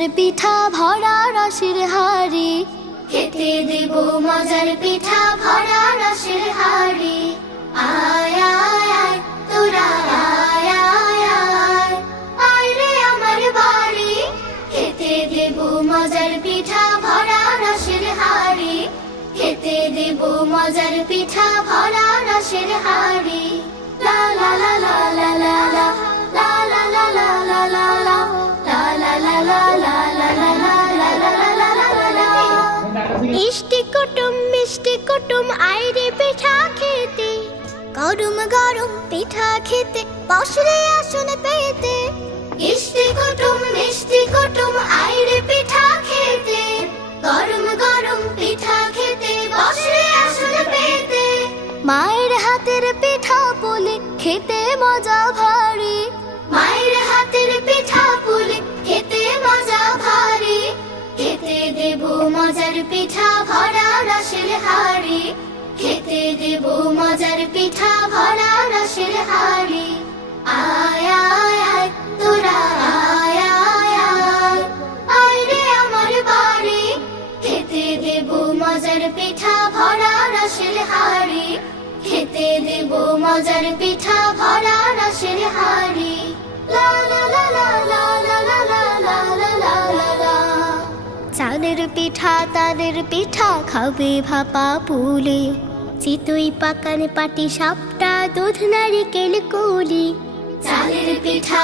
মজার পিঠা ভরা রসের হাড়ি, খেতে দেব মজার পিঠা ভরা রসের হাড়ি। আয় আয় আয় তোরা আয় আয় আয়, আয় রে আমার বাড়ি, খেতে দেব মজার পিঠা ভরা রসের হাড়ি, খেতে দেব মজার পিঠা ভরা রসের হাড়ি। লা লা লা লা লা লা লা, লা লা লা লা লা লা লা, লা লা লা লা লা লা লা লা লা লা লা লা লা। মিষ্টি কুটুম আয় রে পিঠা খেতে, গরম গরম পিঠা খেতে বসরে আসন পেতে। মিষ্টি কুটুম আয় রে পিঠা খেতে, গরম গরম পিঠা খেতে বসরে আসন পেতে। মায়ের হাতের পিঠা পুলি খেতে মজা ভারী, মায়ের হাতের পিঠা পুলি খেতে মজা ভারী, খেতে দেব মজার পিঠা ভরা রসের হাড়ি, খেতে দেব মজার পিঠা ভরা রসের হাড়ি। আয় আয় আয় তোরা আয় আয় আয়, আয় রে আমার বাড়ি, খেতে দেব মজার পিঠা ভরা রসের হাড়ি, খেতে দেব মজার পিঠা ভরা রসের হাড়ি। লা লা লা লা লা লা লা লা লা লা লা লা লা। চাঁদের পিঠা তাদের পিঠা খাবে ভাপা পুলে, চিতই পাকান পাটি সাপটা দুধ নারিকেল কুলি। চালের পিঠা